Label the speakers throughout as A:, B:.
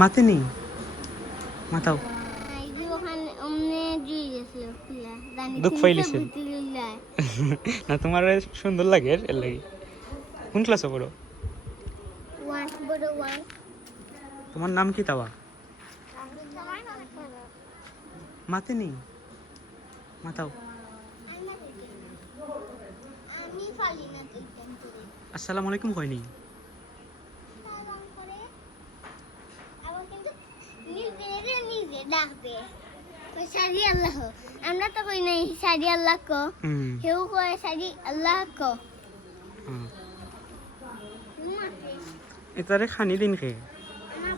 A: মাতে নেই মাথাও দুঃখ পাইলিছিল? না তোমার সুন্দর লাগে এর লাগে। কোন ক্লাসে পড়ো? তোমার নাম কি তাওয়া? মাতে নেই মাথাও আসসালামু আলাইকুম হয়নি
B: আমরা তো কই নাই সারি আল্লাহ কো।
A: হুম।
B: কেউ কয় সারি আল্লাহ কো।
A: এটারে খানি দিন খে
B: আমার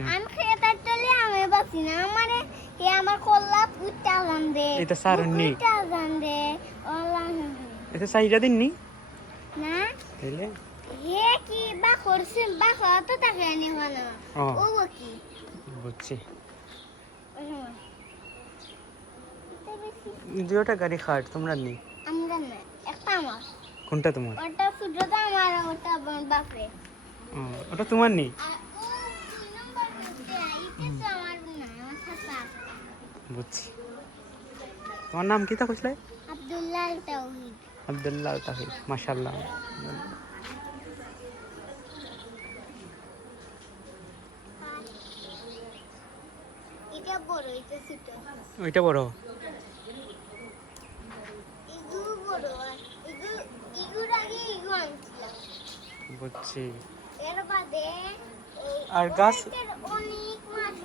A: আচ্ছা
B: আমি খেতার চলে আমি বাসি না আমারে কে আমার কল্লা পুটা জান
A: এটা সারুননি।
B: পুটা জান দে ওলা
A: এটা চাহিদা দিন নি।
B: না?
A: তাইলে?
B: হে কি বা করছে বা কত টাকা এনে হলো
A: ও।
B: কি?
A: বুঝছি। দুটা গাড়ি খাট তোমরা নেই
B: আমরা না একটা আমার।
A: কোনটা তোমার?
B: ওটা শুধুটা আমার ওটা বাপরে।
A: ওটা তোমার নেই
B: আর ও দুই নম্বর করতে আইতে তো আমার না আমার চাচা
A: বুঝছি। তোমার নাম কি তা কইছিলে
B: আব্দুল্লাহ তাওহিদ।
A: আব্দুল্লাহ তাহিদ মাশাআল্লাহ।
B: এটা বড় এটা ছোট।
A: ওইটা বড়?
B: ইগু বড় ইগু ইগুর আগে ইগু আনছিলাম।
A: বুঝছি।
B: এর বাদে
A: আর গাছ?
B: অনেক মাছ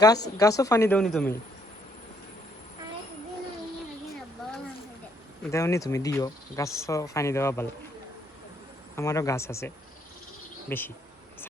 A: গাছ, গাছও পানি দেওনি তুমি? দেওনি তুমি, দিও। গাছ পানি দেওয়া ভালো। আমারও গাছ আছে, বেশি।